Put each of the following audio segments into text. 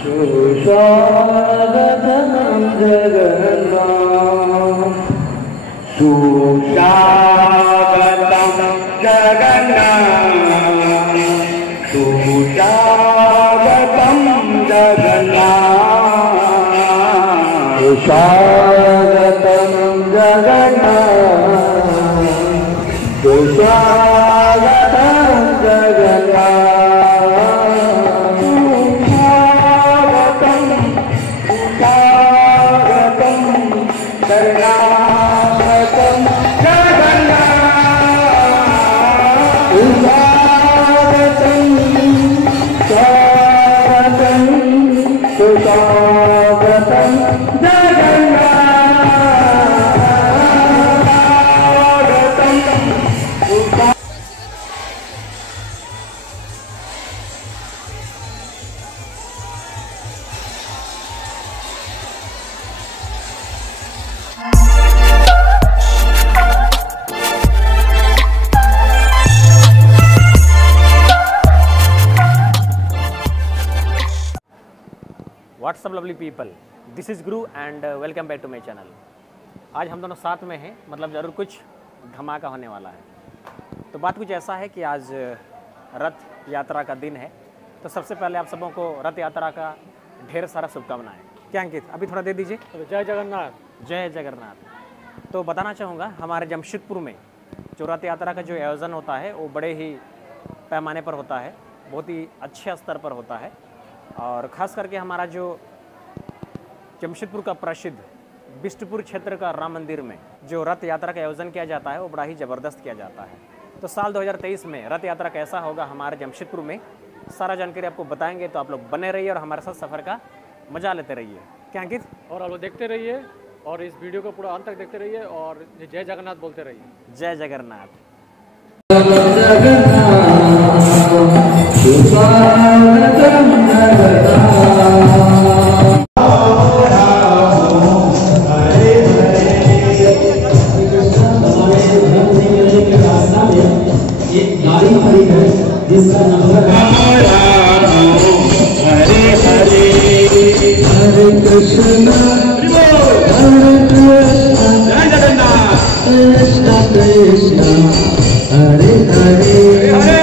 सुस्वागतं जगन्नाथ सुस्वागतं जगन्नाथ सुस्वागतं जगन्नाथ सुस्वागतं जगन्नाथ सुस्वागतं what's up lovely people, this is Guru and welcome back to my channel. आज हम दोनों साथ में हैं, मतलब ज़रूर कुछ धमाका होने वाला है। तो बात कुछ ऐसा है कि आज रथ यात्रा का दिन है, तो सबसे पहले आप सबों को रथ यात्रा का ढेर सारा शुभकामनाएं। क्या अंकित, अभी थोड़ा दे दीजिए। जय जगन्नाथ। जय जगन्नाथ। तो बताना चाहूँगा, हमारे जमशेदपुर में जो रथ यात्रा का जो आयोजन होता है वो बड़े ही पैमाने पर होता है, बहुत ही अच्छे स्तर पर होता है। और ख़ास करके हमारा जो जमशेदपुर का प्रसिद्ध बिष्टपुर क्षेत्र का राम मंदिर में जो रथ यात्रा का आयोजन किया जाता है वो बड़ा ही ज़बरदस्त किया जाता है। तो साल 2023 में रथ यात्रा कैसा होगा हमारे जमशेदपुर में, सारा जानकारी आपको बताएंगे। तो आप लोग बने रहिए और हमारे साथ सफ़र का मजा लेते रहिए। क्या अंकित? और आप लोग देखते रहिए और इस वीडियो को पूरा अंत तक देखते रहिए और जय जगन्नाथ बोलते रहिए। जय जगन्नाथ। एक गाड़ी खड़ी है जिसका नंबर है हरे हरे हरे कृष्ण जय जगन्नाथ कृष्ण कृष्ण हरे हरे हरे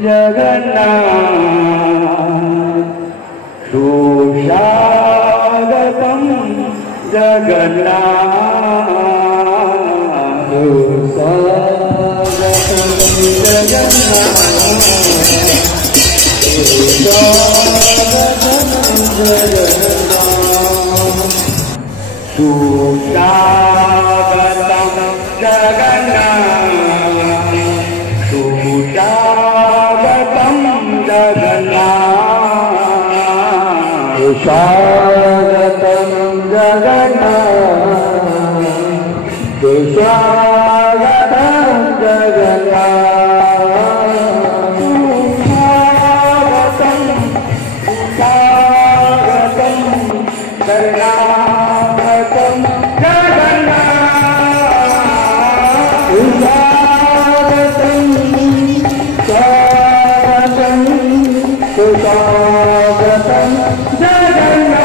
जगन्नाथ सुस्वागतं जगन्नाथ सुस्वागतं जगन्नाथ सुस्वागतं जगन्नाथ सुस्वागतं जगन्नाथ सुस्वागतं जगन्नाथ सुस्वागतं जगन्नाथ सुस्वागतं जगन्नाथ सुस्वागतं सुस्वागतं शरणागतं जगन्नाथ सुस्वागतं स्वागतं सुस्वागतं जगन्नाथ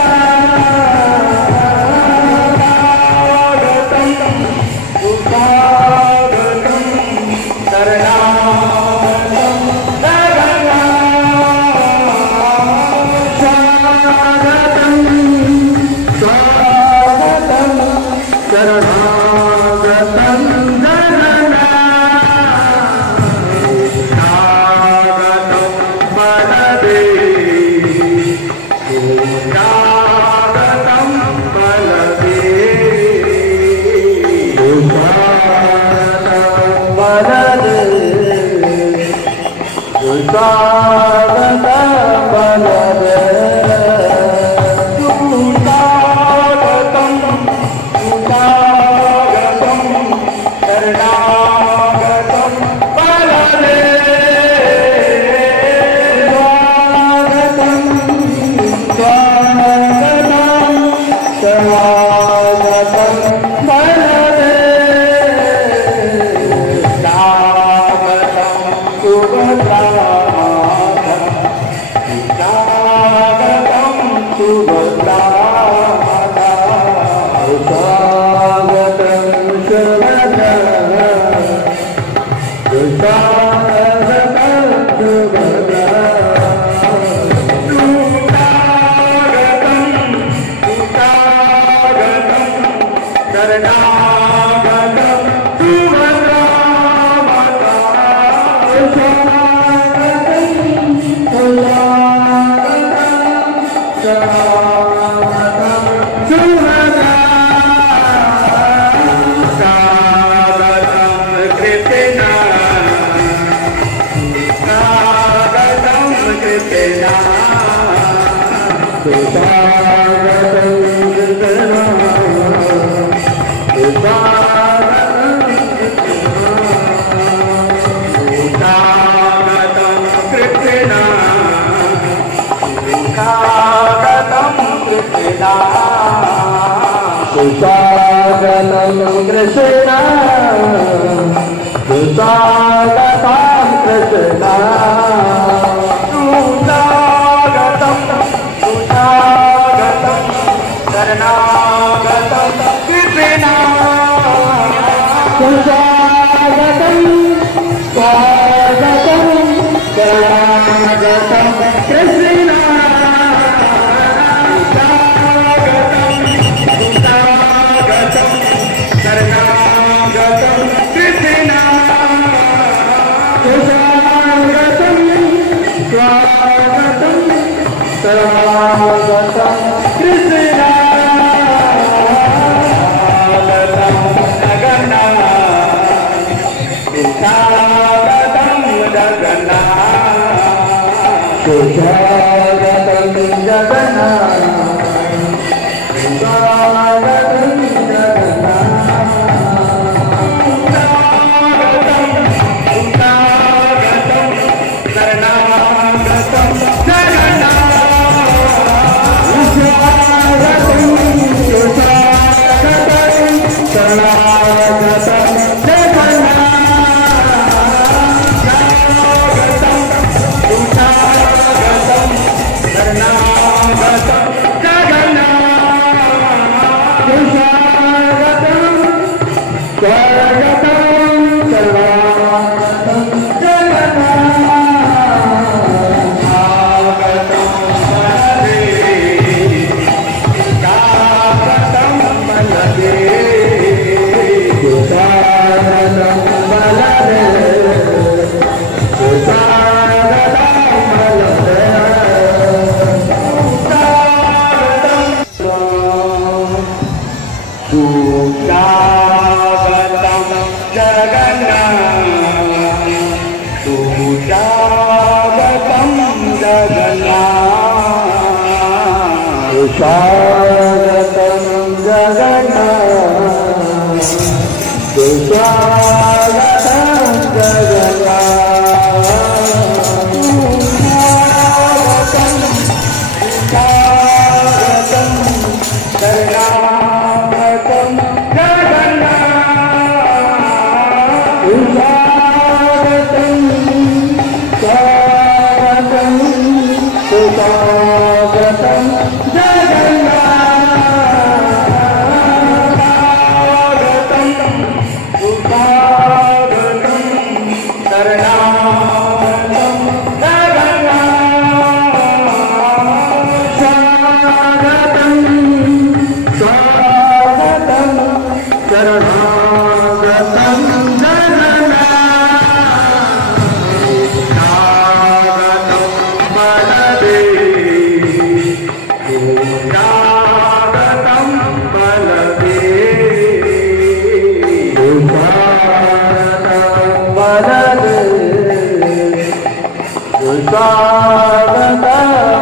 स्वागत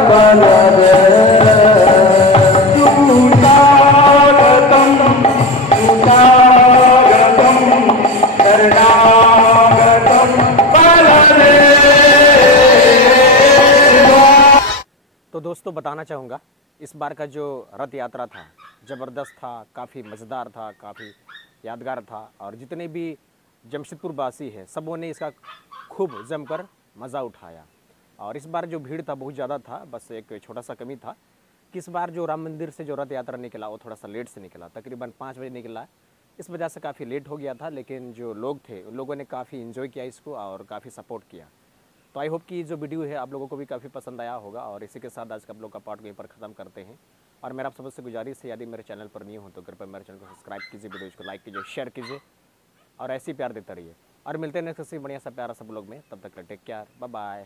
वरदे सुस्वागतं सुस्वागतं शरणागतं वरदे। तो दोस्तों बताना चाहूँगा इस बार का जो रथ यात्रा था ज़बरदस्त था, काफ़ी मज़ेदार था, काफ़ी यादगार था और जितने भी जमशेदपुर वासी हैं सबों ने इसका खूब जमकर मज़ा उठाया। और इस बार जो भीड़ था बहुत ज़्यादा था, बस एक छोटा सा कमी था कि इस बार जो राम मंदिर से जो रथ यात्रा निकला वो थोड़ा सा लेट से निकला, तकरीबन 5 बजे निकला। इस वजह से काफ़ी लेट हो गया था, लेकिन जो लोग थे उन लोगों ने काफ़ी इन्जॉय किया इसको और काफ़ी सपोर्ट किया। तो आई होप कि जो वीडियो है आप लोगों को भी काफ़ी पसंद आया होगा। और इसी के साथ आज का आप लोग का पार्ट यहीं पर ख़त्म करते हैं। और मेरा आप सबसे गुजारिश है, यदि मेरे चैनल पर नहीं हो तो कृपया मेरे चैनल को सब्सक्राइब कीजिए, वीडियोज़ को लाइक कीजिए, शेयर कीजिए और ऐसे ही प्यार देता रहिए। और मिलते हैं नेक्स्ट किसी बढ़िया सा प्यारा सब लोग में, तब तक टेक केयर, बाय बाय।